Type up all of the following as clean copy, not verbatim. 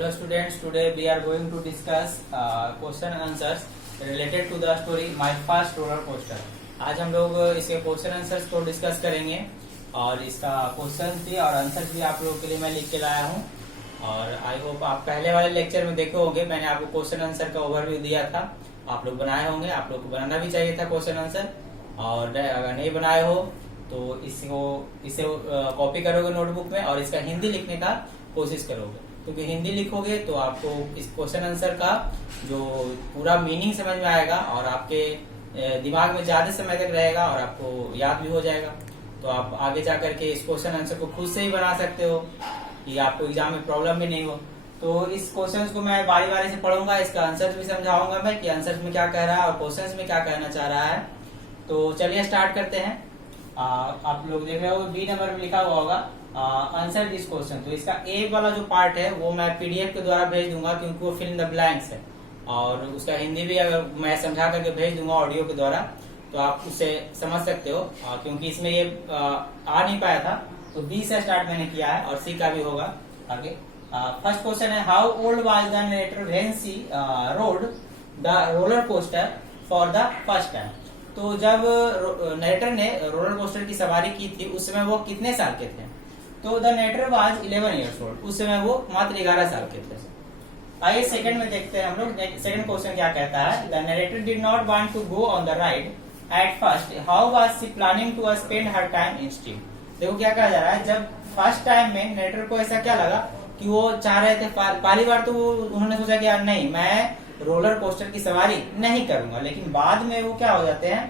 Hello students, today we are going to discuss question and answers related to the story My First Roller Coaster. आज हम लोग इसके question answers को discuss करेंगे और इसका क्वेश्चन भी और आंसर्स भी आप लोगों के लिए मैं लिख के लाया हूँ। और आई होप आप पहले वाले लेक्चर में देखे होंगे, मैंने आपको क्वेश्चन आंसर का ओवरव्यू दिया था, आप लोग बनाए होंगे। आप लोग को बनाना भी चाहिए था क्वेश्चन आंसर, और अगर नहीं बनाए हो तो इसे कॉपी करोगे नोटबुक में और इसका हिंदी लिखने का कोशिश करोगे, क्योंकि हिंदी लिखोगे तो आपको इस क्वेश्चन आंसर का जो पूरा मीनिंग समझ में आएगा और आपके दिमाग में ज्यादा समय तक रहेगा और आपको याद भी हो जाएगा। तो आप आगे जा करके इस क्वेश्चन आंसर को खुद से ही बना सकते हो कि आपको एग्जाम में प्रॉब्लम भी नहीं हो। तो इस क्वेश्चन को मैं बारी बारी से पढ़ूंगा, इसका आंसर भी समझाऊंगा मैं कि आंसर में क्या कह रहा है और क्वेश्चन में क्या कहना चाह रहा है। तो चलिए स्टार्ट करते हैं। आप लोग देख रहे हो बी नंबर में लिखा हुआ होगा आंसर दिस क्वेश्चन। तो इसका ए वाला जो पार्ट है वो मैं पीडीएफ के द्वारा भेज दूंगा, क्योंकि वो फिल इन द ब्लैंक्स है, और उसका हिंदी भी अगर मैं समझा करके भेज दूंगा ऑडियो के द्वारा तो आप उससे समझ सकते हो, क्योंकि इसमें ये आ नहीं पाया था। तो बी से स्टार्ट मैंने किया है और सी का भी होगा आगे। फर्स्ट क्वेश्चन है, how old was the narrator when she rode the roller coaster for the first time. तो जब नरेटर ने रोलर कोस्टर की सवारी की थी उस समय वो कितने साल के थे? तो the narrator was 11 years old, उस समय वो मात्र 11 साल के थे। आइए सेकंड में देखते हैं हम लोग, सेकंड क्वेश्चन क्या कहता है। The narrator did not want to go on the ride at first, how was she planning to spend her time instead. देखो क्या कहा जा रहा है, जब फर्स्ट टाइम में नरेटर को ऐसा क्या लगा कि वो चाह रहे थे, पहली बार तो उन्होंने सोचा कि यार नहीं, मैं रोलर कोस्टर की सवारी नहीं करूंगा, लेकिन बाद में वो क्या हो जाते हैं,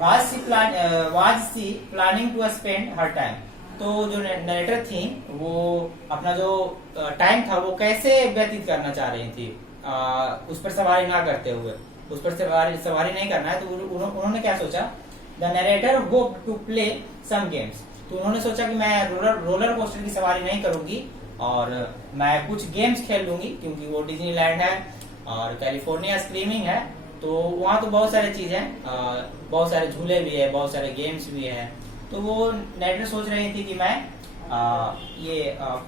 was she planning to spend her time. तो जो नरेटर थी वो अपना जो टाइम था वो कैसे व्यतीत करना चाह रही थी, उस पर सवारी ना करते हुए, उस पर सवारी नहीं करना है। तो उन्होंने क्या सोचा, the narrator go to play some games. तो उन्होंने सोचा कि मैं रोलर कोस्टर की सवारी नहीं करूंगी और मैं कुछ गेम्स खेल लूंगी, क्योंकि वो डिज्नीलैंड है और कैलिफोर्निया स्क्रीमिंग है, तो वहाँ तो बहुत सारी चीज है, बहुत सारे झूले भी है, बहुत सारे गेम्स भी है। तो वो नरेटर सोच रही थी कि मैं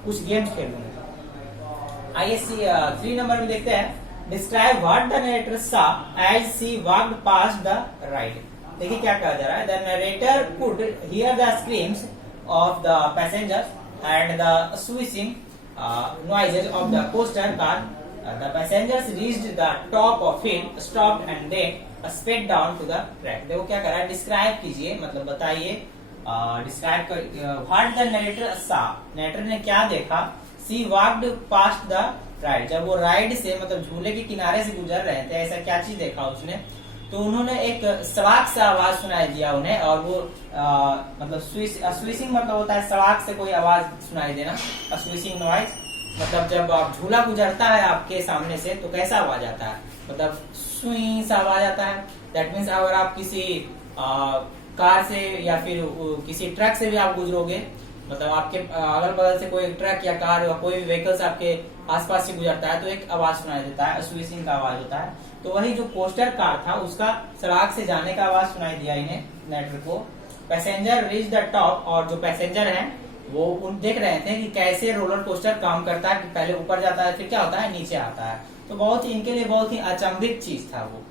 कुछ गेम्स खेलूंगा। आइए 3 नंबर में देखते हैं, describe what the narrator saw as she walked past the ride. देखिए क्या कहा जा रहा है, the narrator could hear the screams of the passengers and the switching noises of the coaster car. The passengers reached the top of it, stopped and then sped down to the track. देखो क्या कर रहा है, describe कीजिए, मतलब बताइए, describe कर what the narrator सा, नरेटर ने क्या देखा, सी वॉक्ड पास्ट द राइड, जब वो राइड से मतलब झूले के किनारे से गुजर रहे थे, ऐसा क्या चीज देखा उसने। तो उन्होंने एक सवाक सा आवाज सुनाई दिया उन्हें, और वो मतलब स्विशिंग मतलब होता है सवाक से कोई आवाज सुनाई देना, स्विशिंग नॉइज मतलब जब आप झूला गुजरता है आपके सामने से तो कैसा आवाज आता है, मतलब सुई सा आवाज आता है। दैट मीन्स अगर आप किसी कार से या फिर किसी ट्रक से भी आप गुजरोगे, मतलब आपके अगल बगल से कोई ट्रक या कार या कोई भी व्हीकल्स आपके आसपास से गुजरता है तो एक आवाज सुनाई देता है, स्विशिंग का आवाज होता है। तो वही जो कोस्टर कार था उसका सड़क से जाने का आवाज सुनाई दिया इन्हें नरेटर को। पैसेंजर रीच द टॉप, और जो पैसेंजर हैं वो देख रहे थे कि कैसे रोलर कोस्टर काम करता है, कि पहले ऊपर जाता है फिर क्या होता है नीचे आता है। तो बहुत ही इनके लिए बहुत ही अचंभित चीज था वो,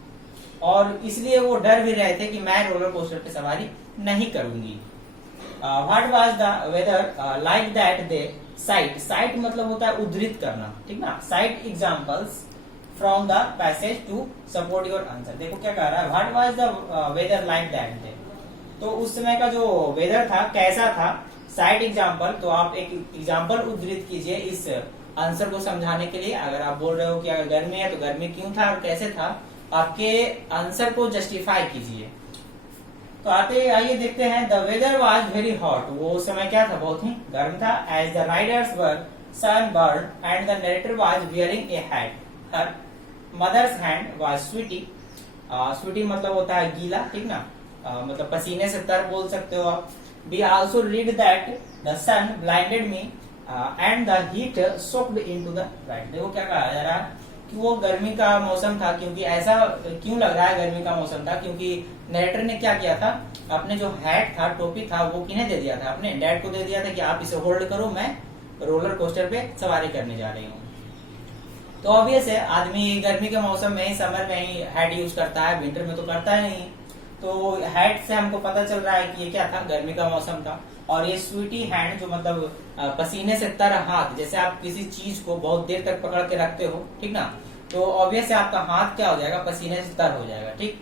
और इसलिए वो डर भी रहे थे कि मैं रोलर कोस्टर की सवारी नहीं करूंगी। What was the weather like that day cite मतलब होता है उद्धृत करना, ठीक ना, cite examples from the passage to support your answer. देखो क्या कह रहा है, what was the weather like that day, तो उस समय का जो वेदर था कैसा था, साइड एग्जांपल, तो आप एक एग्जांपल उद्धृत कीजिए इस आंसर को समझाने के लिए। अगर आप बोल रहे हो कि अगर गर्मी है तो गर्मी क्यों था और कैसे था, आपके आंसर को जस्टिफाई कीजिए। तो आइए देखते हैं, the weather was very hot, वो समय क्या था, बहुत ही गर्म था। As the riders were sunburn and the narrator was wearing a hat, her mother's hand was sweaty. Sweaty मतलब होता है गीला, ठीक ना, मतलब पसीने से तर बोल सकते हो आप। We also read that the sun blinded me and the heat soaked into the ride. देखो क्या कहा जा रहा है कि वो गर्मी का मौसम था, क्योंकि ऐसा क्यों लग रहा है गर्मी का मौसम था, क्योंकि नरेटर ने क्या किया था, अपने जो हैट था, टोपी था, वो किन्हें दे दिया था, अपने डैड को दे दिया था कि आप इसे होल्ड करो, मैं रोलर कोस्टर पे सवारी करने जा रही हूँ। तो ऑब्वियस है आदमी गर्मी के मौसम में ही, समर में ही हैट यूज करता है, विंटर में तो करता ही नहीं। तो हैट से हमको पता चल रहा है कि ये क्या था, गर्मी का मौसम था। और ये स्वीटी हैंड जो मतलब पसीने से तर हाथ, जैसे आप किसी चीज को बहुत देर तक पकड़ के रखते हो, ठीक ना, तो ऑब्वियस है आपका हाथ क्या हो जाएगा, पसीने से तर हो जाएगा, ठीक।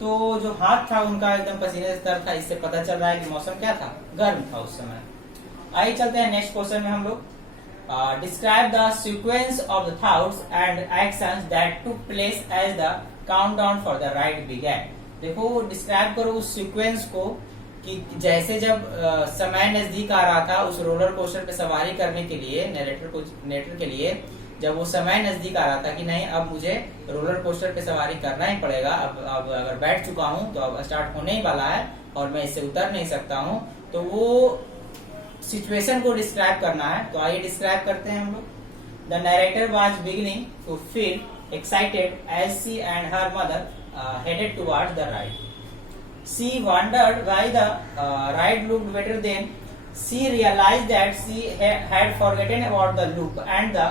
तो जो हाथ था उनका एकदम पसीने से तर था, इससे पता चल रहा है कि मौसम क्या था, गर्म था उस समय। आइए चलते हैं नेक्स्ट क्वेश्चन में हम लोग। Describe the sequence of the thoughts and actions that took place as the countdown for the ride began. देखो डिस्क्राइब करो उस सीक्वेंस को कि जैसे जब समय नजदीक आ रहा था उस रोलर कोस्टर पे सवारी करने के लिए, नरेटर के लिए जब वो समय नजदीक आ रहा था कि नहीं अब मुझे रोलर कोस्टर पे सवारी करना ही पड़ेगा, अब अगर बैठ चुका हूँ तो अब स्टार्ट होने ही वाला है और मैं इससे उतर नहीं सकता हूँ, तो वो सिचुएशन को डिस्क्राइब करना है। तो आइए डिस्क्राइब करते हैं हम लोग। The narrator was beginning to feel excited as she and her mother headed towards the ride. She wondered why the ride looked better than. She realized that she had forgotten about the loop and the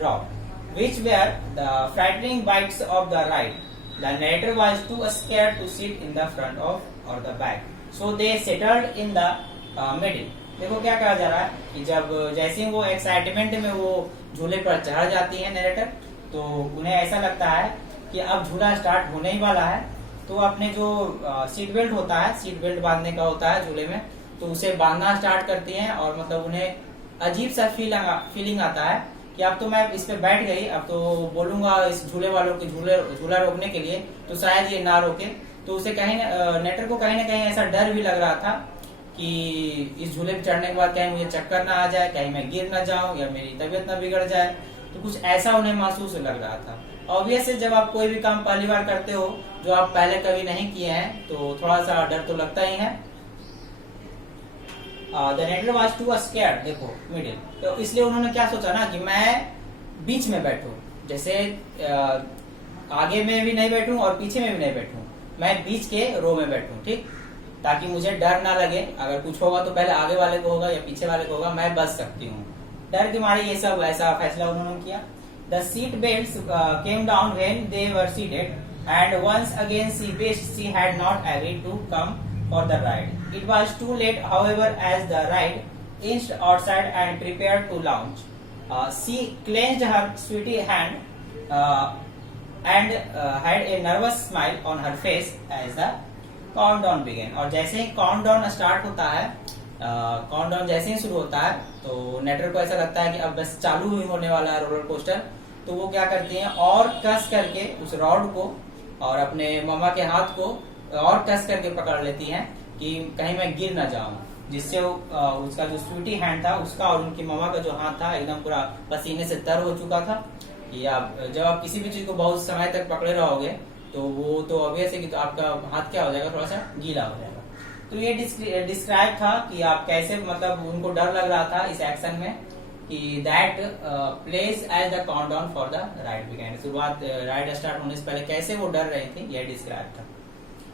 drop, which were the frightening bites of the ride. The narrator was too scared to sit in the front of or the back, so they settled in the middle. देखो क्या कहा जा रहा है कि जब जैसे ही वो एक्साइटमेंट में वो झूले पर चढ़ जाती है नरेटर, तो उन्हें ऐसा लगता है कि अब झूला स्टार्ट होने ही वाला है। तो अपने जो सीट बेल्ट होता है, सीट बेल्ट बांधने का होता है झूले में, तो उसे बांधना स्टार्ट करती हैं और मतलब उन्हें अजीब सा फीलिंग आता है कि अब तो मैं इस पे बैठ गई, अब तो बोलूंगा इस झूले वालों के झूला रोकने के लिए तो शायद ये ना रोके। तो उसे कहीं नेटर को कहीं ना कहीं ऐसा डर भी लग रहा था कि इस झूले पे चढ़ने के बाद कहीं मुझे चक्कर ना आ जाए, कहीं मैं गिर ना जाऊं या मेरी तबीयत ना बिगड़ जाए, तो कुछ ऐसा उन्हें महसूस लग रहा था। ऑब्वियस है जब आप कोई भी काम पहली बार करते हो जो आप पहले कभी नहीं किए हैं तो थोड़ा सा डर तो लगता ही है। द नेटर वाज टू स्कैर्ड, देखो मिडिल, तो इसलिए उन्होंने क्या सोचा ना कि मैं बीच में बैठूं, जैसे आगे में भी नहीं बैठूं और पीछे में भी नहीं बैठूं, मैं बीच के रो में बैठूं, ठीक, ताकि मुझे डर ना लगे। अगर कुछ होगा तो पहले आगे वाले को होगा या पीछे वाले को होगा, मैं बच सकती हूँ। डर के मारे ये सब ऐसा फैसला उन्होंने किया। The seat belts came down when they were seated, and once again she wished she had not agreed to come for the ride. It was too late, however, as the ride inched outside and prepared to launch. She clenched her sweetie hand and had a nervous smile on her face as the countdown began. और जैसे ही countdown start होता है, countdown जैसे ही शुरू होता है तो नेटर को ऐसा लगता है कि अब बस चालू ही होने वाला है रोलर कोस्टर। तो वो क्या करती हैं और कस करके उस रॉड को और अपने मामा के हाथ को और कस करके पकड़ लेती हैं कि कहीं मैं गिर ना जाऊं, जिससे उसका जो स्वीटी हैंड था उसका और उनकी मामा का जो हाथ था एकदम पूरा पसीने से तर हो चुका था। कि आप जब आप किसी भी चीज को बहुत समय तक पकड़े रहोगे तो वो तो ऑब्वियस है कि तो आपका हाथ क्या हो जाएगा, थोड़ा सा गीला हो जाएगा। तो ये डिस्क्राइब था कि आप कैसे मतलब उनको डर लग रहा था इस एक्शन में कि that place as the countdown for the ride began. शुरुआत राइड स्टार्ट होने से पहले कैसे वो डर रही थी, यह डिस्क्राइब था।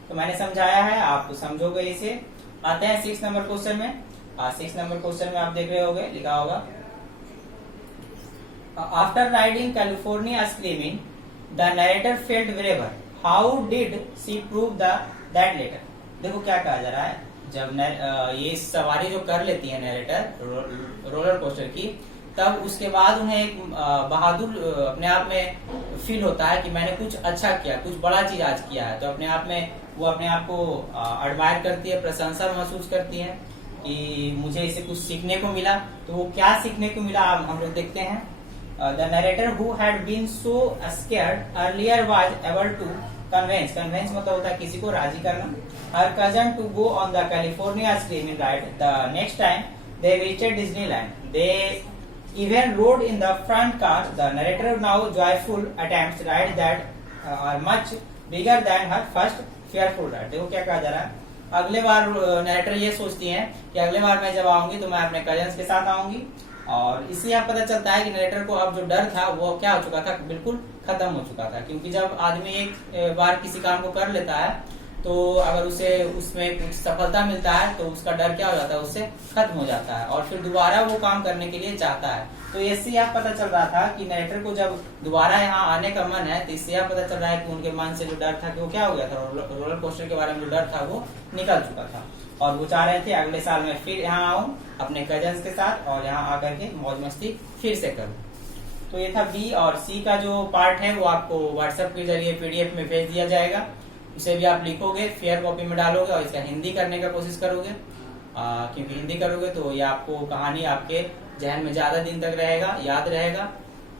तो मैंने समझाया है, आप समझोगे इसे। आते हैं 6 नंबर क्वेश्चन में। 6 नंबर क्वेश्चन में आप देख रहे होगे, लिखा होगा after riding California screaming the narrator felt braver, how did she prove that later. देखो क्या कहा जा रहा है, जब ये सवारी जो कर लेती है नरेटर रोलर कोस्टर की, तब उसके बाद उन्हें एक बहादुर अपने आप में फील होता है कि मैंने कुछ अच्छा किया, कुछ बड़ा चीज आज किया है। तो अपने आप में वो अपने आप को एडमायर करती है, प्रशंसा महसूस करती है कि मुझे इसे कुछ सीखने को मिला। तो वो क्या सीखने को मिला हम लोग देखते हैं। The narrator who had been so scared earlier was able to convince मतलब होता है किसी को राजी करना, her cousin to go on the California streaming ride the next time they visited Disneyland. They even rode in the front car. The narrator now joyful attempts ride that are much bigger than her first fearful ride. देखो क्या कहा जा रहा है, अगले बार narrator ये सोचती हैं कि अगले बार मैं जब आऊंगी तो मैं अपने कजन्स के साथ आऊंगी। और इससे यहाँ पता चलता है कि नरेटर को अब जो डर था वो क्या हो चुका था, बिल्कुल खत्म हो चुका था। क्योंकि जब आदमी एक बार किसी काम को कर लेता है तो अगर उसे उसमें कुछ सफलता मिलता है तो उसका डर क्या हो जाता है, उससे खत्म हो जाता है और फिर दोबारा वो काम करने के लिए चाहता है। तो इससे यह पता चल रहा था कि नरेटर को जब दोबारा यहाँ आने का मन है, तो इससे यह पता चल रहा है कि उनके मन से जो डर था कि वो क्या हो गया था, रोलर कोस्टर के बारे में जो डर था वो निकल चुका था और वो चाह रहे थे अगले साल में फिर यहाँ आऊं अपने कजन्स के साथ और यहाँ आकर के मौज मस्ती फिर से करूं। तो ये था बी। और सी का जो पार्ट है वो आपको व्हाट्सएप के जरिए पीडीएफ में भेज दिया जाएगा, उसे भी आप लिखोगे, फेयर कॉपी में डालोगे और इसका हिंदी करने का कोशिश करोगे, क्योंकि हिंदी करोगे तो ये आपको कहानी आपके जहन में ज्यादा दिन तक रहेगा, याद रहेगा।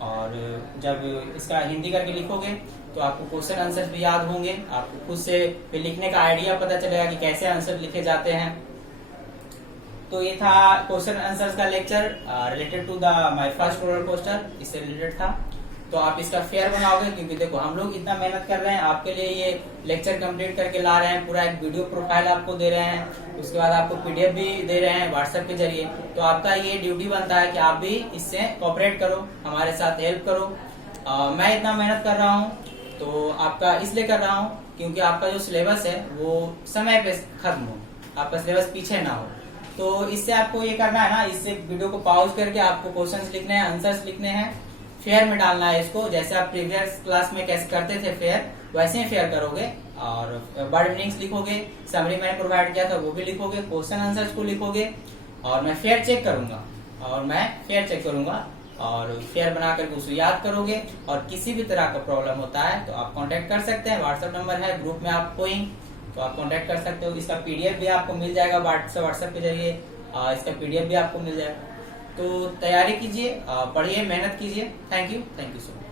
और जब इसका हिंदी करके लिखोगे तो आपको क्वेश्चन आंसर भी याद होंगे, आपको खुद से फिर लिखने का आइडिया पता चलेगा कि कैसे आंसर लिखे जाते हैं। तो ये था क्वेश्चन आंसर्स का lecture related to the my first roller coaster, इससे रिलेटेड था। तो आप इसका फेयर बनाओगे, क्योंकि देखो हम लोग इतना मेहनत कर रहे हैं आपके लिए, ये लेक्चर कंप्लीट करके ला रहे हैं, पूरा एक वीडियो प्रोफाइल आपको दे रहे हैं, उसके बाद आपको पीडीएफ भी दे रहे हैं व्हाट्सएप के जरिए। तो आपका ये ड्यूटी बनता है कि आप भी इससे कोऑपरेट करो, हमारे साथ हेल्प करो। मैं इतना मेहनत कर रहा हूँ तो आपका इसलिए कर रहा हूँ क्योंकि आपका जो सिलेबस है वो समय पे खत्म हो, आपका सिलेबस पीछे ना हो। तो इससे आपको ये करना है ना, इससे वीडियो को पॉज करके आपको क्वेश्चंस लिखने हैं, आंसर्स लिखने हैं, फेयर में डालना है इसको। जैसे आप प्रीवियस क्लास में कैसे करते थे फेयर, वैसे ही फेयर करोगे और वर्ड मीनिंग्स लिखोगे, समरी मैंने प्रोवाइड किया था वो भी लिखोगे, क्वेश्चन आंसर्स को लिखोगे और मैं फेयर चेक करूंगा और फेयर बना करके उसे याद करोगे। और किसी भी तरह का प्रॉब्लम होता है तो आप कांटेक्ट कर सकते हैं, व्हाट्सएप नंबर है, ग्रुप में आप कोई तो आप कांटेक्ट कर सकते हो। इसका पीडीएफ भी आपको मिल जाएगा व्हाट्सएप के जरिए, इसका पीडीएफ भी आपको मिल जाएगा। तो तैयारी कीजिए, पढ़िए, मेहनत कीजिए। Thank you so much.